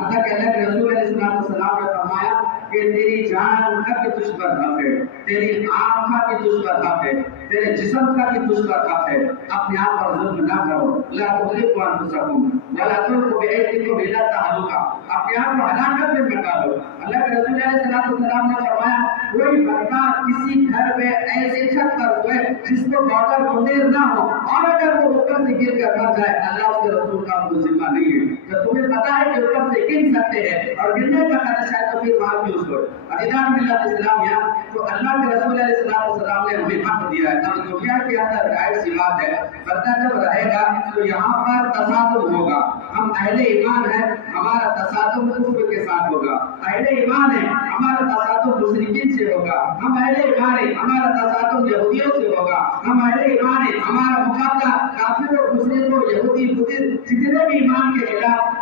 حتیٰ کہ اللہ کے رسول علیہ السلام نے فرمایا کہ تیری جان کا بھی تجھ پر حق ہے، تیری آنکھ کا بھی تجھ پر حق ہے، تیرے جسم کا بھی تجھ پر حق ہے، اپنے آپ پر ظلم نہ کرو، لا تظلموا انفسکم ولا تلقوا بأیدیکم الی التہلکہ، اپنے آپ کو ہلاکت میں مت ڈالو۔ اللہ کے رسول علیہ السلام نے فرمایا کوئی بندہ کسی گھر میں ایسے چھت پر ہوئے جس کو واٹر منیر نہ ہو اور اگر وہ اوپر سے گر کر مر جائے، اللہ اس کے رسول کا وہ ذمہ نہیں ہے۔ جب تمہیں پتا ہے کہ اوپر سے گر سکتے ہیں اور گرنے کا خدشہ ہے تو پھر وہاں کیوں سوئے؟ عزیزان ملت اسلامیہ، تو اللہ کے رسول علیہ السلام نے ہمیں حق دیا ہے۔ اب دنیا کے اندر ظاہر سی بات ہے، بندہ جب رہے گا تو یہاں پر تصادم ہوگا۔ ہم اہل ایمان ہیں، ہمارا تصادم کفر کے ساتھ ہوگا۔ اہل ایمان ہیں، ہمارا تصادم مشرکین سے ہوگا۔ ہم اہل ایمان ہیں، ہمارا تصادم یہودیوں سے ہوگا۔ ہم اہل ایمان ہیں، ہمارا مقابلہ کافروں، مشرکوں، یہودی، بدھسٹ جتنے بھی ایمان کے خلاف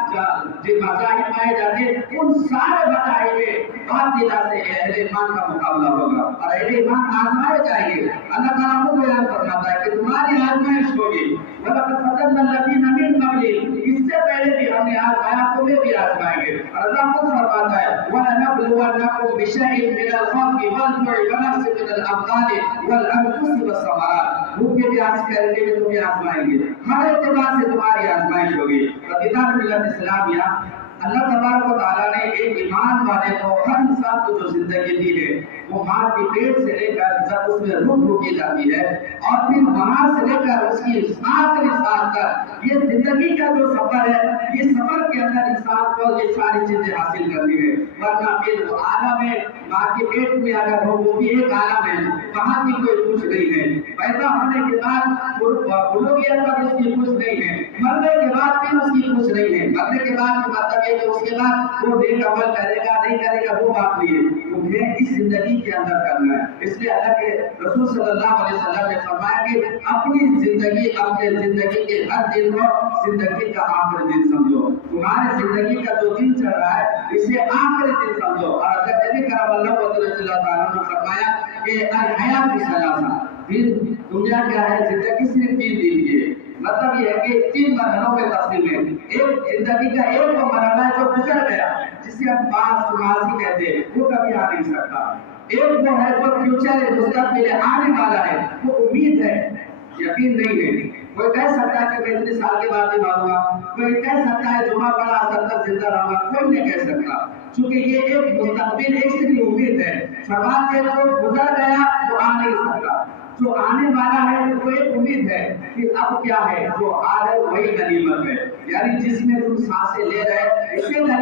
جو مذاہب پائے جاتے ہیں ان سارے مذاہب میں باطلا سے اہل ایمان کا مقابلہ ہوگا اور اہل ایمان آزمائے جائیں گے۔ اللہ تعالیٰ کو بیان فرماتا ہے کہ تمہاری آزمائش ہوگی، وَلَقَدْ فَتَنَّا الَّذِينَ مِن قَبْلِهِمْ، اس سے پہلے بھی ہم نے آزمایا، تمہیں بھی آزمائیں گے۔ اور اللہ خود فرماتا ہے وَلَنَبْلُوَنَّكُمْ بِشَيْءٍ مِّنَ الْخَوْفِ وَالْجُوعِ وَنَقْصٍ مِّنَ الْأَمْوَالِ وَالْأَنفُسِ وَالثَّمَرَاتِ، بھوک کے بھی آزمائیں گے، تمہیں آزمائیں گے، ہر اعتبار سے تمہاری آزمائش ہوگی۔ عزیزان ملت اسلامیہ، اللہ تبارک و تعالیٰ نے ایک ایمان والے کو، ہر انسان کو جو زندگی دی ہے وہ ماں کے پیٹ سے لے کر جب اس میں روح روکی جاتی ہے اور پھر وہاں سے لے کر اس کی آخری سال تک یہ زندگی کا جو سفر ہے، یہ سفر کے اندر انسان کو یہ ساری چیزیں حاصل کرنی ہے، ورنہ پھر وہ عالم ہے ماں کے پیٹ میں اگر ہو وہ بھی ایک عالم ہے، وہاں کی کوئی کچھ نہیں ہے۔ پیدا ہونے کے بعد بلوغیت کا بھی اس کی کچھ نہیں ہے، مرنے کے بعد بھی اس کی کچھ نہیں ہے، مرنے کے بعد مطلب ہے کہ اس کے بعد وہ نیک عمل کرے گا نہیں کرے گا وہ بات نہیں ہے، تمہیں اس زندگی کے اندر کرنا ہے۔ اس لیے اللہ کے رسول صلی اللہ علیہ وسلم نے فرمایا کہ اپنی زندگی، اپنے زندگی کے ہر دن کو زندگی کا آخری دن سمجھو، تمہارے زندگی کا جو دن چل رہا ہے اسے آخری دن سمجھو۔ اور اگر نبی کرم اللہ وسلم نے فرمایا کہ الحیات ثلاثہ، پھر دنیا کیا ہے، زندگی صرف 3 دن کی ہے، مطلب یہ ہے کہ 3 مرحلوں میں تقسیم ہے۔ ایک زندگی کا ایک وہ مرحلہ ہے جو گزر گیا جسے ہم پاس ماضی کہتے ہیں، وہ کبھی آ نہیں سکتا۔ ایک وہ ہے جو فیوچر ہے، مستقبل آنے والا ہے، وہ امید ہے، یقین نہیں ہے۔ کوئی کہہ سکتا ہے کہ میں اتنے سال کے بعد نہیں مانوں گا، کوئی کہہ سکتا ہے جمعہ پڑھا سب تک زندہ رہوں گا، کوئی نہیں کہہ سکتا، چونکہ یہ ایک مستقبل، ایک صرف امید ہے۔ فرماتے ہیں جو گزر گیا وہ آ نہیں سکتا، جو آنے والا ہے وہ ایک امید ہے کہ اب کیا ہے، جو آ رہا ہے وہی غنیمت ہے، یعنی جس میں تم سانسیں لے رہے اسے